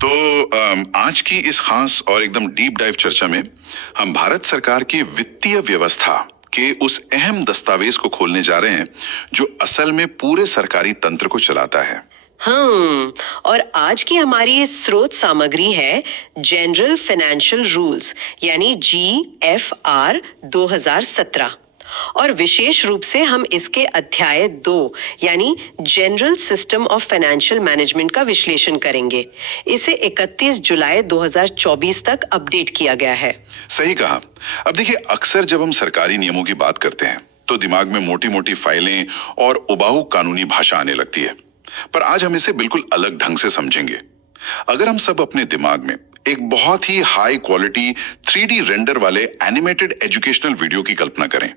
तो आज की इस खास और एकदम डीप डाइव चर्चा में हम भारत सरकार की वित्तीय व्यवस्था के उस अहम दस्तावेज को खोलने जा रहे हैं जो असल में पूरे सरकारी तंत्र को चलाता है। और आज की हमारी स्रोत सामग्री है जनरल फाइनेंशियल रूल्स यानी GFR 2017 और विशेष रूप से हम इसके अध्याय 2 यानी general system of financial management का विश्लेषण करेंगे। इसे 31 जुलाई 2024 तक अपडेट किया गया है। सही कहा। अब देखिए, अक्सर जब हम सरकारी नियमों की बात करते हैं तो दिमाग में मोटी मोटी फाइलें और उबाऊ कानूनी भाषा आने लगती है, पर आज हम इसे बिल्कुल अलग ढंग से समझेंगे। अगर हम सब अपने दिमाग में एक बहुत ही हाई क्वालिटी 3D रेंडर वाले एनिमेटेड एजुकेशनल वीडियो की कल्पना करें,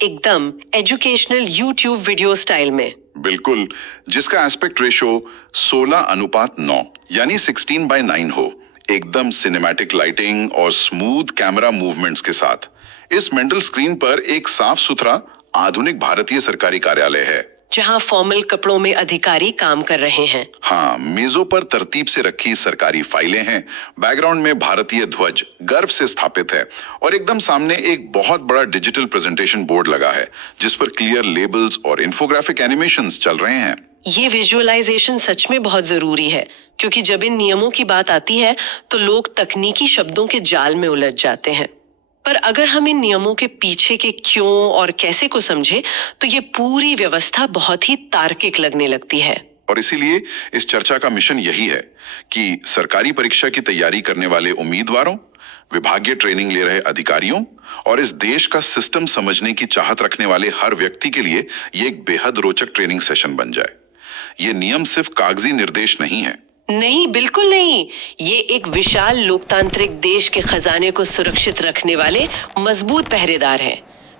एकदम एजुकेशनल यूट्यूब वीडियो स्टाइल में, बिल्कुल, जिसका एस्पेक्ट रेशो 16:9 यानी 16:9 हो, एकदम सिनेमैटिक लाइटिंग और स्मूथ कैमरा मूवमेंट्स के साथ, इस मेंटल स्क्रीन पर एक साफ सुथरा आधुनिक भारतीय सरकारी कार्यालय है जहां फॉर्मल कपड़ों में अधिकारी काम कर रहे हैं। हाँ, मेजों पर तरतीब से रखी सरकारी फाइलें हैं, बैकग्राउंड में भारतीय ध्वज गर्व से स्थापित है और एकदम सामने एक बहुत बड़ा डिजिटल प्रेजेंटेशन बोर्ड लगा है जिस पर क्लियर लेबल्स और इन्फोग्राफिक एनिमेशंस चल रहे हैं। ये विजुअलाइजेशन सच में बहुत जरूरी है क्योंकि जब इन नियमों की बात आती है तो लोग तकनीकी शब्दों के जाल में उलझ जाते हैं, पर अगर हम इन नियमों के पीछे के क्यों और कैसे को समझे तो ये पूरी व्यवस्था बहुत ही तार्किक लगने लगती है। और इसीलिए इस चर्चा का मिशन यही है कि सरकारी परीक्षा की तैयारी करने वाले उम्मीदवारों, विभागीय ट्रेनिंग ले रहे अधिकारियों और इस देश का सिस्टम समझने की चाहत रखने वाले हर व्यक्ति के लिए ये एक बेहद रोचक ट्रेनिंग सेशन बन जाए। ये नियम सिर्फ कागजी निर्देश नहीं है। नहीं, बिल्कुल नहीं। ये एक विशाल लोकतांत्रिक देश के खजाने को सुरक्षित रखने वाले मजबूत पहरेदार हैं।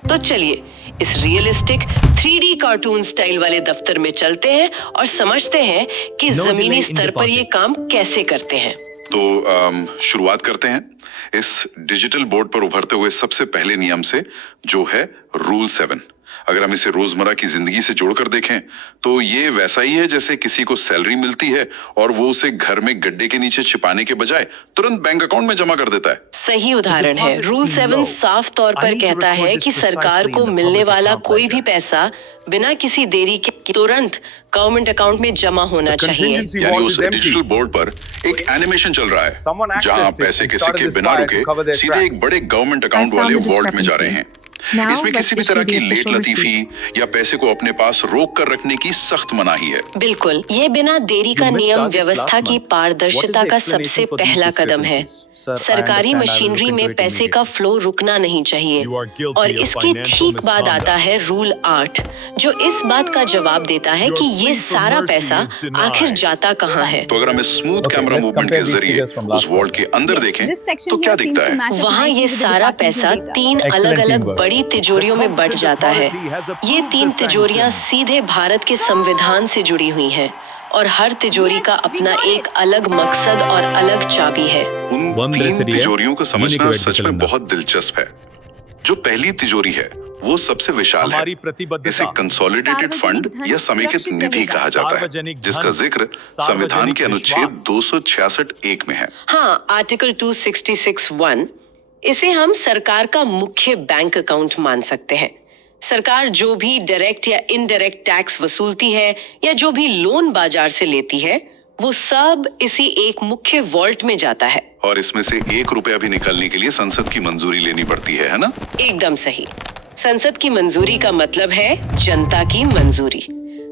तो चलिए इस रियलिस्टिक 3D कार्टून स्टाइल वाले दफ्तर में चलते हैं और समझते हैं कि जमीनी स्तर पर ये काम कैसे करते हैं। तो शुरुआत करते हैं इस डिजिटल बोर्ड पर उभरते हुए सबसे पहले नियम से, जो है रूल 7। अगर हम इसे रोजमर्रा की जिंदगी से जोड़कर देखें तो ये वैसा ही है जैसे किसी को सैलरी मिलती है और वो उसे घर में गड्ढे के नीचे छिपाने के बजाय तुरंत बैंक अकाउंट में जमा कर देता है। सही उदाहरण है। रूल 7 साफ तौर पर कहता है कि सरकार को मिलने वाला कोई भी पैसा बिना किसी देरी के तुरंत गवर्नमेंट अकाउंट में जमा होना चाहिए। यानी उस डिजिटल बोर्ड पर एक एनिमेशन चल रहा है जहां पैसे के सिक्के बिना रुके सीधे एक बड़े गवर्नमेंट अकाउंट वाले वॉल्ट में जा रहे हैं। इसमें किसी भी तरह की लेट लतीफी या पैसे को अपने पास रोक कर रखने की सख्त मनाही है। बिल्कुल, ये बिना देरी का नियम व्यवस्था की पारदर्शिता का सबसे पहला कदम है। सरकारी मशीनरी में पैसे का फ्लो रुकना नहीं चाहिए। और इसके ठीक बाद आता है रूल 8, जो इस बात का जवाब देता है कि ये सारा पैसा आखिर जाता कहाँ है। तो अगर हम स्मूथ कैमरा मूवमेंट के जरिए उस वॉल्ट के अंदर देखें तो क्या दिखता है? वहाँ ये सारा पैसा 3 अलग अलग बड़ी तिजोरियों में बट जाता है। ये 3 तिजोरियां सीधे भारत के संविधान से जुड़ी हुई हैं और हर तिजोरी का अपना एक अलग मकसद और अलग चाबी है। उन 3 तिजोरियों को समझना सच में बहुत दिलचस्प है। जो पहली तिजोरी है वो सबसे विशाल है। इसे कंसोलिडेटेड फंड या समेकित निधि कहा जाता है, जिसका जिक्र संविधान के अनुच्छेद 266(1) में है। हाँ, आर्टिकल 266(1). इसे हम सरकार का मुख्य बैंक अकाउंट मान सकते हैं। सरकार जो भी डायरेक्ट या इनडायरेक्ट टैक्स वसूलती है या जो भी लोन बाजार से लेती है वो सब इसी एक मुख्य वॉल्ट में जाता है। और इसमें से 1 रुपया भी निकालने के लिए संसद की मंजूरी लेनी पड़ती है ना? एकदम सही। संसद की मंजूरी का मतलब है जनता की मंजूरी।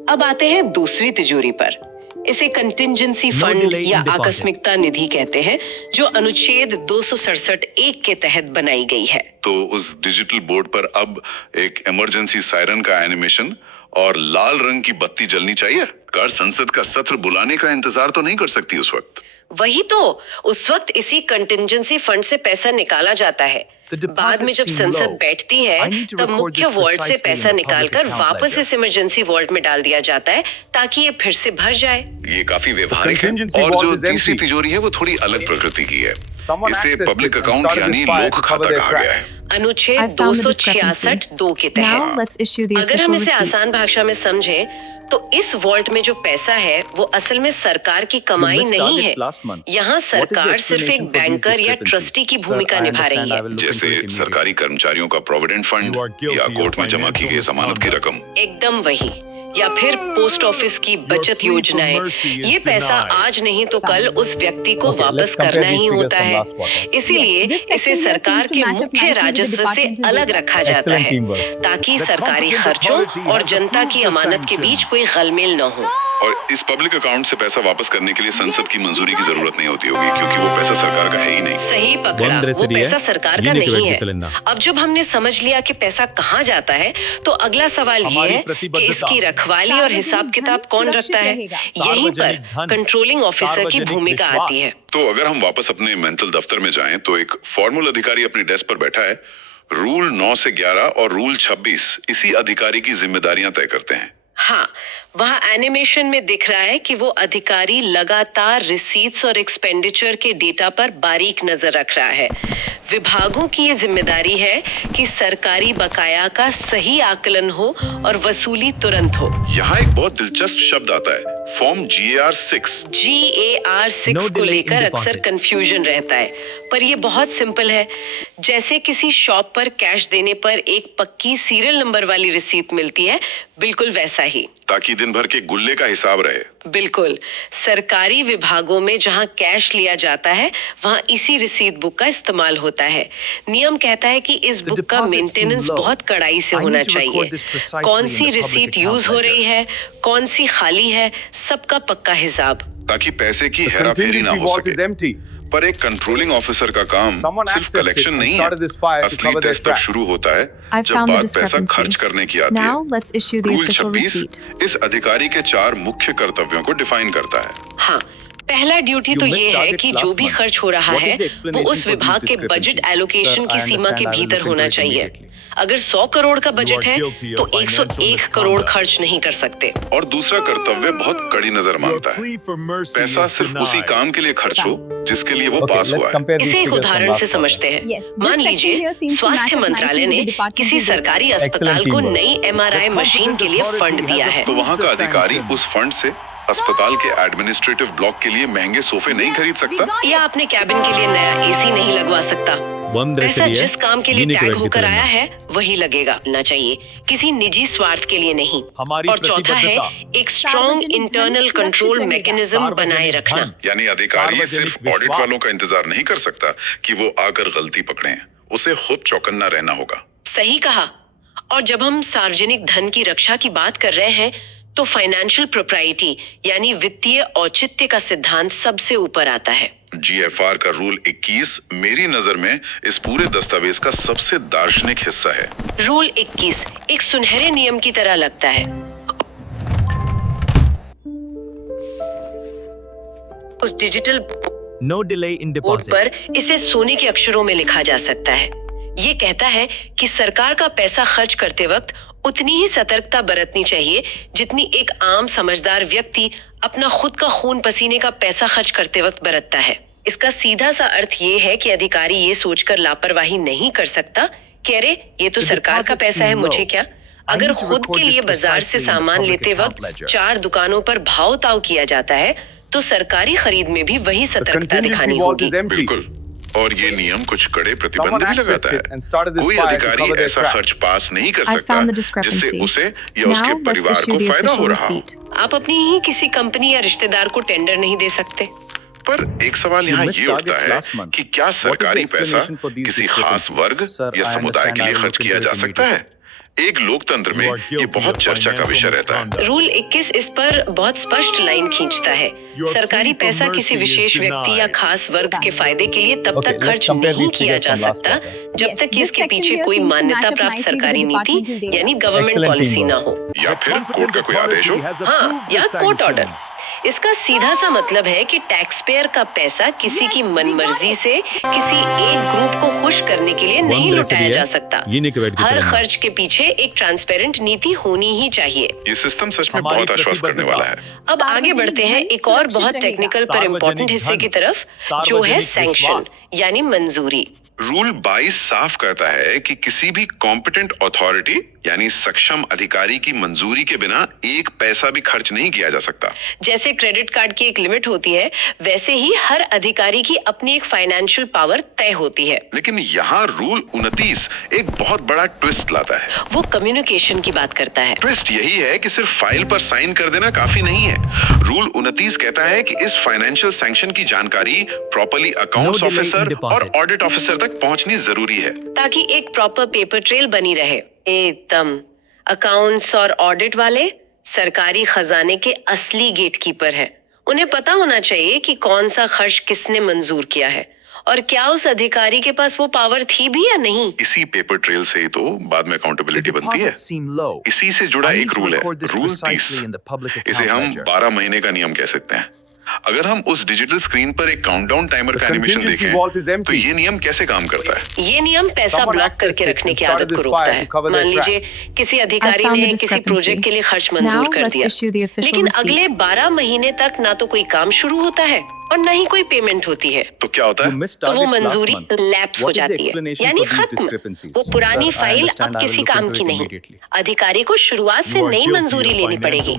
अब आते हैं दूसरी तिजोरी पर। इसे कंटिंजेंसी फंड या आकस्मिकता निधि कहते हैं, जो अनुच्छेद 267(1) के तहत बनाई गई है। तो उस डिजिटल बोर्ड पर अब एक इमरजेंसी सायरन का एनिमेशन और लाल रंग की बत्ती जलनी चाहिए। कर संसद का सत्र बुलाने का इंतजार तो नहीं कर सकती उस वक्त। वही तो, उस वक्त इसी कंटिंजेंसी फंड से पैसा निकाला जाता है। बाद में जब संसद बैठती है तब मुख्य वॉल्ट से पैसा निकालकर वापस इस इमरजेंसी वॉल्ट में डाल दिया जाता है ताकि ये फिर से भर जाए। ये काफी व्यवहारिक है। और जो तीसरी तिजोरी है वो थोड़ी अलग प्रकृति की है। इसे पब्लिक अकाउंट यानी लोक खाता कहा गया है। अनुच्छेद 266(2) के तहत। अगर हम इसे आसान भाषा में समझें तो इस वॉल्ट में जो पैसा है वो असल में सरकार की कमाई नहीं है। यहाँ सरकार सिर्फ एक बैंकर या ट्रस्टी की भूमिका निभा रही है। जैसे सरकारी कर्मचारियों का प्रोविडेंट फंड या कोर्ट में जमा की गई जमानत की रकम। एकदम वही, या फिर पोस्ट ऑफिस की बचत योजनाएं। ये पैसा आज नहीं तो कल उस व्यक्ति को वापस करना ही होता है, इसीलिए इसे सरकार के मुख्य राजस्व से अलग रखा जाता है ताकि सरकारी खर्चों और जनता की अमानत के बीच कोई गलमेल न हो। और इस पब्लिक अकाउंट से पैसा वापस करने के लिए संसद की मंजूरी की जरूरत नहीं होती होगी, क्योंकि वो पैसा सरकार का है ही नहीं। सही पकड़ा, वो पैसा सरकार का नहीं है। अब जब हमने समझ लिया कि पैसा कहाँ जाता है, तो अगला सवाल ये है कि इसकी रखवाली और हिसाब किताब कौन रखता है। यहीं पर कंट्रोलिंग ऑफिसर की भूमिका आती है। तो अगर हम वापस अपने मेंटल दफ्तर में जाएं, तो एक फॉर्मल अधिकारी अपनी डेस्क पर बैठा है। रूल 9 से 11 और रूल 26 इसी अधिकारी की जिम्मेदारियां तय करते हैं। हाँ, वहाँ एनिमेशन में दिख रहा है कि वो अधिकारी लगातार रिसीट्स और एक्सपेंडिचर के डेटा पर बारीक नजर रख रहा है। विभागों की ये जिम्मेदारी है कि सरकारी बकाया का सही आकलन हो और वसूली तुरंत हो। यहाँ एक बहुत दिलचस्प शब्द आता है, फॉर्म GAR-6। GAR-6 को लेकर अक्सर कंफ्यूजन रहता है, पर ये बहुत सिंपल है। जैसे किसी शॉप पर कैश देने पर एक पक्की सीरियल नंबर वाली रिसीट मिलती है, बिल्कुल वैसा ही, ताकि दिन भर के गुल्ले का हिसाब रहे। बिल्कुल, सरकारी विभागों में जहां कैश लिया जाता है वहां इसी रिसीट बुक का इस्तेमाल होता है। नियम कहता है कि इस बुक का मेंटेनेंस बहुत कड़ाई से होना चाहिए। कौन सी रिसीट यूज हो रही है, कौन सी खाली है, सबका पक्का हिसाब, ताकि पैसे की हेराफेरी ना हो सके। पर एक कंट्रोलिंग ऑफिसर का काम सिर्फ कलेक्शन नहीं है। असली टेस्ट तब शुरू होता है जब बात पैसा खर्च करने की आती है। रूल 26 इस अधिकारी के 4 मुख्य कर्तव्यों को डिफाइन करता है। हाँ, पहला ड्यूटी तो ये है कि जो भी खर्च हो रहा है वो उस विभाग के बजट एलोकेशन की सीमा के भीतर होना चाहिए। अगर 100 करोड़ का बजट है तो 101 करोड़ खर्च नहीं कर सकते। और दूसरा कर्तव्य बहुत कड़ी नजर मांगता है, पैसा सिर्फ उसी काम के लिए खर्च हो जिसके लिए वो पास हुआ है। इसे एक उदाहरण से समझते हैं। मान लीजिए स्वास्थ्य मंत्रालय ने किसी सरकारी अस्पताल को नई MRI मशीन के लिए फंड दिया है, तो वहाँ का अधिकारी उस फंड से अस्पताल के एडमिनिस्ट्रेटिव ब्लॉक के लिए महंगे सोफे नहीं खरीद सकता, या अपने कैबिन के लिए नया AC नहीं लगवा सकता। पैसा जिस काम के लिए टैग होकर आया है वही लगेगा ना चाहिए, किसी निजी स्वार्थ के लिए नहीं। और चौथा है एक स्ट्रॉन्ग इंटरनल कंट्रोल मैकेनिज्म बनाए रखना। यानी अधिकारी सिर्फ ऑडिट वालों का इंतजार नहीं कर सकता कि वो आकर गलती पकड़ें, उसे खुद चौकन्ना रहना होगा। सही कहा। और जब हम सार्वजनिक धन की रक्षा की बात कर रहे हैं तो फाइनेंशियल प्रोप्राइटी यानी वित्तीय औचित्य का सिद्धांत सबसे ऊपर आता है। GFR का रूल 21 मेरी नजर में इस पूरे दस्तावेज का सबसे दार्शनिक हिस्सा है। रूल 21 एक सुनहरे नियम की तरह लगता है। उस डिजिटल बोर्ड पर इसे सोने के अक्षरों में लिखा जा सकता है। ये कहता है कि सरकार का पैसा खर्च करते वक्त उतनी ही सतर्कता बरतनी चाहिए जितनी एक आम समझदार व्यक्ति अपना खुद का खून पसीने का पैसा खर्च करते वक्त बरतता है। इसका सीधा सा अर्थ ये है कि अधिकारी ये सोचकर लापरवाही नहीं कर सकता कि अरे ये तो सरकार का पैसा है, मुझे क्या। अगर खुद के लिए बाजार से सामान लेते वक्त 4 दुकानों पर भाव ताव किया जाता है तो सरकारी खरीद में भी वही सतर्कता दिखानी होगी। बिल्कुल। और ये नियम कुछ कड़े प्रतिबंध भी लगाता है। कोई अधिकारी ऐसा खर्च पास नहीं कर सकता जिससे उसे या उसके परिवार को फायदा हो रहा हो। आप अपनी ही किसी कंपनी या रिश्तेदार को टेंडर नहीं दे सकते। पर एक सवाल यहाँ ये उठता है कि क्या सरकारी पैसा किसी खास वर्ग या समुदाय के लिए खर्च किया जा सकता है? एक लोकतंत्र में ये बहुत चर्चा का विषय रहता है। रूल 21 इस पर बहुत स्पष्ट लाइन खींचता है। सरकारी पैसा किसी विशेष व्यक्ति या खास वर्ग के फायदे के लिए तब तक खर्च नहीं किया जा सकता जब तक कि इसके पीछे कोई मान्यता प्राप्त सरकारी नीति यानी गवर्नमेंट पॉलिसी ना हो, या फिर कोर्ट का कोई आदेश हो। हाँ, या कोर्ट ऑर्डर। इसका सीधा सा मतलब है कि टैक्स पेयर का पैसा किसी की मनमर्जी से किसी एक ग्रुप को खुश करने के लिए नहीं लुटाया जा सकता। हर खर्च के पीछे एक ट्रांसपेरेंट नीति होनी ही चाहिए। ये सिस्टम सच में बहुत आश्वस्त करने वाला है। अब आगे बढ़ते हैं एक और बहुत टेक्निकल पर इम्पोर्टेंट हिस्से की तरफ, जो है सैंक्शन यानी मंजूरी। रूल 22 साफ कहता है कि किसी भी कॉम्पिटेंट अथॉरिटी यानी सक्षम अधिकारी की मंजूरी के बिना एक पैसा भी खर्च नहीं किया जा सकता। जैसे क्रेडिट कार्ड की एक लिमिट होती है, वैसे ही हर अधिकारी की अपनी एक फाइनेंशियल पावर तय होती है। लेकिन यहाँ रूल 29 एक बहुत बड़ा ट्विस्ट लाता है। वो कम्युनिकेशन की बात करता है। ट्विस्ट यही है कि सिर्फ फाइल पर साइन कर देना काफी नहीं है। रूल 29 कहता है कि इस फाइनेंशियल सैंक्शन की जानकारी प्रॉपर्ली अकाउंट्स ऑफिसर और ऑडिट ऑफिसर तक पहुंचनी जरूरी है, ताकि एक प्रॉपर पेपर ट्रेल बनी रहे। एकदम। अकाउंट्स और ऑडिट वाले सरकारी खजाने के असली गेटकीपर हैं। उन्हें पता होना चाहिए कि कौन सा खर्च किसने मंजूर किया है और क्या उस अधिकारी के पास वो पावर थी भी या नहीं। इसी पेपर ट्रेल से ही तो बाद में अकाउंटेबिलिटी बनती है। इसी से जुड़ा एक रूल है, रूल 30। इसे हम 12 महीने का नियम कह सकते हैं। अगर हम उस डिजिटल स्क्रीन पर एक काउंटडाउन टाइमर का एनिमेशन देखें, तो ये नियम कैसे काम करता है? ये नियम पैसा ब्लॉक करके रखने की आदत को रोकता है। मान लीजिए किसी अधिकारी ने किसी प्रोजेक्ट के लिए खर्च मंजूर कर दिया, लेकिन अगले 12 महीने तक ना तो कोई काम शुरू होता है और न ही कोई पेमेंट होती है। तो क्या होता है? तो वो मंजूरी लैप्स हो जाती है, यानी खत्म। वो पुरानी फाइल अब किसी काम की नहीं। अधिकारी को शुरुआत से नई मंजूरी लेनी पड़ेगी।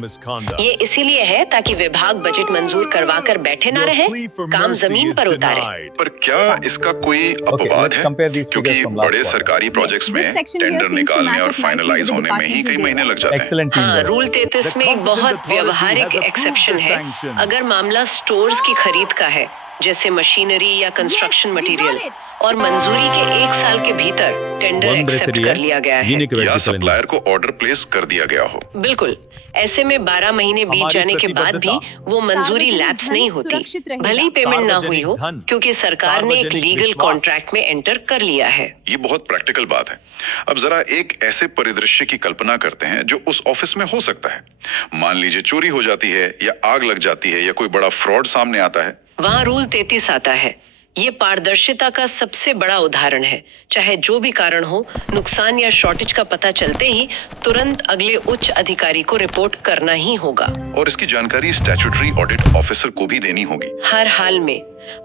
ये इसीलिए है ताकि विभाग बजट मंजूर करवा कर बैठे ना रहे, काम जमीन पर उतारे। पर क्या इसका कोई अपवाद है? क्योंकि बड़े सरकारी प्रोजेक्ट्स में टेंडर निकालने और फाइनलाइज होने में ही कई महीने लग जाते हैं। हाँ, रूल 33 में एक बहुत व्यवहारिक एक्सेप्शन है। अगर मामला स्टोर्स की खरीद का है, जैसे मशीनरी या कंस्ट्रक्शन मटेरियल, और मंजूरी के 1 साल के भीतर टेंडर एक्सेप्ट कर लिया गया है या सप्लायर को ऑर्डर प्लेस कर दिया गया हो। बिल्कुल। ऐसे में 12 महीने बीत जाने के बाद भी वो मंजूरी लैप्स नहीं होती, भले ही पेमेंट ना हुई हो, क्योंकि सरकार ने एक लीगल कॉन्ट्रैक्ट में एंटर कर लिया है। ये बहुत प्रैक्टिकल बात है। अब जरा एक ऐसे परिदृश्य की कल्पना करते हैं जो उस ऑफिस में हो सकता है। मान लीजिए चोरी हो जाती है या आग लग जाती है या कोई बड़ा फ्रॉड सामने आता है। वहाँ रूल 33 आता है। ये पारदर्शिता का सबसे बड़ा उदाहरण है। चाहे जो भी कारण हो, नुकसान या शॉर्टेज का पता चलते ही तुरंत अगले उच्च अधिकारी को रिपोर्ट करना ही होगा। और इसकी जानकारी स्टैट्यूटरी ऑडिट ऑफिसर को भी देनी होगी। हर हाल में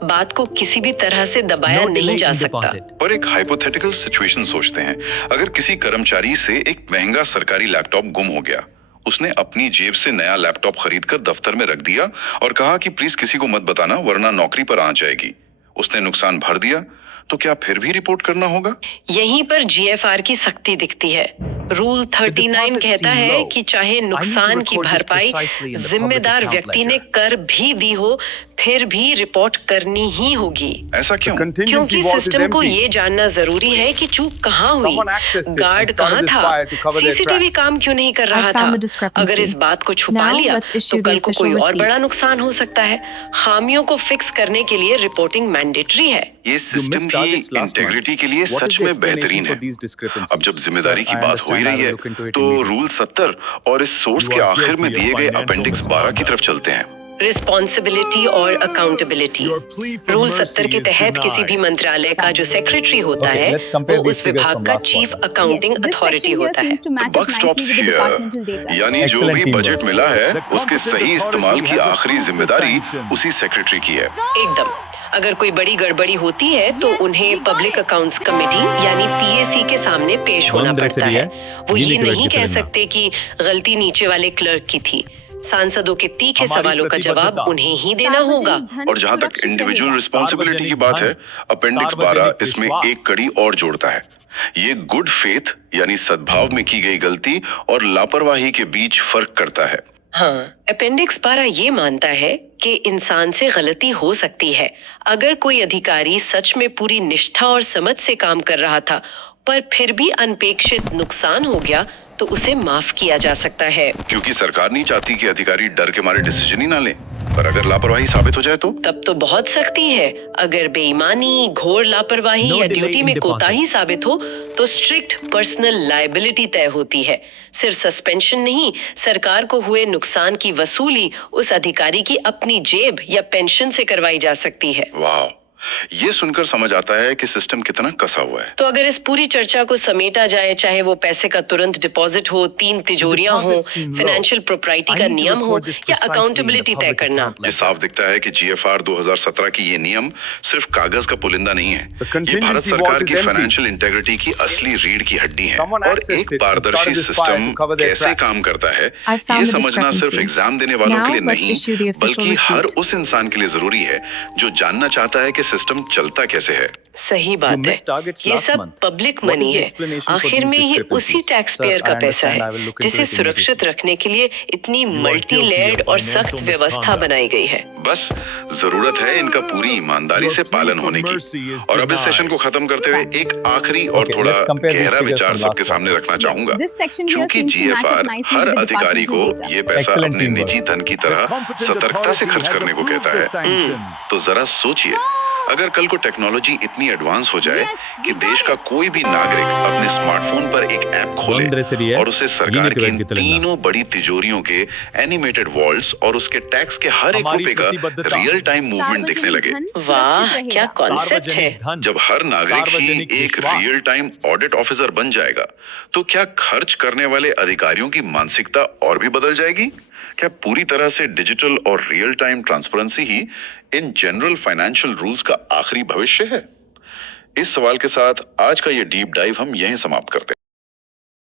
बात को किसी भी तरह से दबाया नहीं जा सकता। पर एक हाइपोथेटिकल सिचुएशन सोचते हैं। अगर किसी कर्मचारी से एक महंगा सरकारी लैपटॉप गुम हो गया, उसने अपनी जेब से नया लैपटॉप खरीदकर दफ्तर में रख दिया और कहा कि प्लीज किसी को मत बताना वरना नौकरी पर आ जाएगी। उसने नुकसान भर दिया, तो क्या फिर भी रिपोर्ट करना होगा? यहीं पर जीएफआर की सख्ती दिखती है। रूल 39 कहता है कि चाहे नुकसान की भरपाई जिम्मेदार व्यक्ति ने कर भी दी हो, फिर भी रिपोर्ट करनी ही होगी। ऐसा क्यों? क्योंकि सिस्टम को ये जानना जरूरी है कि चूक कहाँ हुई, गार्ड कहाँ था, सीसीटीवी काम क्यों नहीं कर रहा था। अगर इस बात को छुपा लिया तो कल को कोई और बड़ा नुकसान हो सकता है। खामियों को फिक्स करने के लिए रिपोर्टिंग मैंडेटरी है। ये सिस्टम की इंटेग्रिटी के लिए सच में बेहतरीन है। अब जब जिम्मेदारी की बात हो ही रही है, तो रूल 70 और इस सोर्स के आखिर में दिए गए अपेंडिक्स 12 की तरफ चलते हैं। रिस्पॉन्सिबिलिटी और अकाउंटेबिलिटी। रूल 70 के तहत किसी भी मंत्रालय का जो सेक्रेटरी होता है, वो उस विभाग का चीफ अकाउंटिंग अथॉरिटी होता है। बक स्टॉप्स हियर, यानी जो भी बजट मिला है उसके सही इस्तेमाल की आखिरी जिम्मेदारी उसी सेक्रेटरी की है। एकदम। अगर कोई बड़ी गड़बड़ी होती है तो उन्हें पब्लिक अकाउंट्स कमेटी यानी पीएसी के सामने पेश होना पड़ता है। वो ये नहीं कह सकते कि गलती नीचे वाले क्लर्क की थी। सांसदों के तीखे सवालों का जवाब उन्हें ही देना होगा। और जहाँ तक इंडिविजुअल रिस्पॉन्सिबिलिटी की बात है, अपेंडिक्स 12 इसमें एक कड़ी और जोड़ता है। ये गुड फेथ यानी सद्भाव में की गई गलती और लापरवाही के बीच फर्क करता है। हाँ, अपेंडिक्स 12 ये मानता है कि इंसान से गलती हो सकती है। अगर कोई अधिकारी सच में पूरी निष्ठा और समझ से काम कर रहा था, पर फिर भी अनपेक्षित नुकसान हो गया, तो उसे माफ किया जा सकता है। क्योंकि सरकार नहीं चाहती कि अधिकारी डर के मारे डिसीजन ही ना ले। पर अगर लापरवाही साबित हो जाए तो तब तो बहुत सख्ती है। अगर बेईमानी, घोर लापरवाही या ड्यूटी में कोताही साबित हो तो स्ट्रिक्ट पर्सनल लायबिलिटी तय होती है। सिर्फ सस्पेंशन नहीं, सरकार को हुए नुकसान की वसूली उस अधिकारी की अपनी जेब या पेंशन से करवाई जा सकती है। वाह, ये सुनकर समझ आता है कि सिस्टम कितना कसा हुआ है। तो अगर इस पूरी चर्चा को समेटा जाए, चाहे वो पैसे का तुरंत डिपॉजिट हो, 3 तिजोरियां हो, फाइनेंशियल प्रोप्राइटी का नियम हो या अकाउंटेबिलिटी तय करना, ये साफ दिखता है कि जीएफआर 2017 की ये नियम सिर्फ कागज का पुलिंदा नहीं है। ये भारत सरकार की फाइनेंशियल इंटेग्रिटी की असली रीढ़ की हड्डी है। और एक पारदर्शी सिस्टम कैसे काम करता है, ये समझना सिर्फ एग्जाम देने वालों के लिए नहीं, बल्कि हर उस इंसान के लिए जरूरी है जो जानना चाहता है कि सिस्टम चलता कैसे है। सही बात है, ये सब पब्लिक मनी है। आखिर में ये उसी टैक्स पेयर का पैसा है जिसे सुरक्षित रखने के लिए इतनी मल्टी लेयर्ड और सख्त व्यवस्था बनाई गई है। बस जरूरत है इनका पूरी ईमानदारी से पालन होने की। और अब इस सेशन को खत्म करते हुए एक आखिरी और थोड़ा गहरा विचार सबके सामने रखना चाहूंगा। क्योंकि जीएफआर हर अधिकारी को ये पैसा अपने निजी धन की तरह सतर्कता से खर्च करने को कहता है। तो जरा सोचिए, अगर कल को टेक्नोलॉजी इतनी एडवांस हो जाए कि देश का कोई भी नागरिक अपने स्मार्टफोन पर एक ऐप खोले और उसे सरकार की इन तीनों बड़ी तिजोरियों के एनिमेटेड वॉल्स और उसके टैक्स के हर एक रुपए का रियल टाइम मूवमेंट दिखने लगे। वाह, क्या कॉन्सेप्ट है। जब हर नागरिक ही एक रियल टाइम ऑडिट ऑफिसर बन जाएगा, तो क्या खर्च करने वाले अधिकारियों की मानसिकता और भी बदल जाएगी? क्या पूरी तरह से डिजिटल और real time transparency he in general financial rules का आखिरी भविष्य है? इस सवाल के साथ आज का ये डीप डाइव हम यहीं समाप्त करते हैं।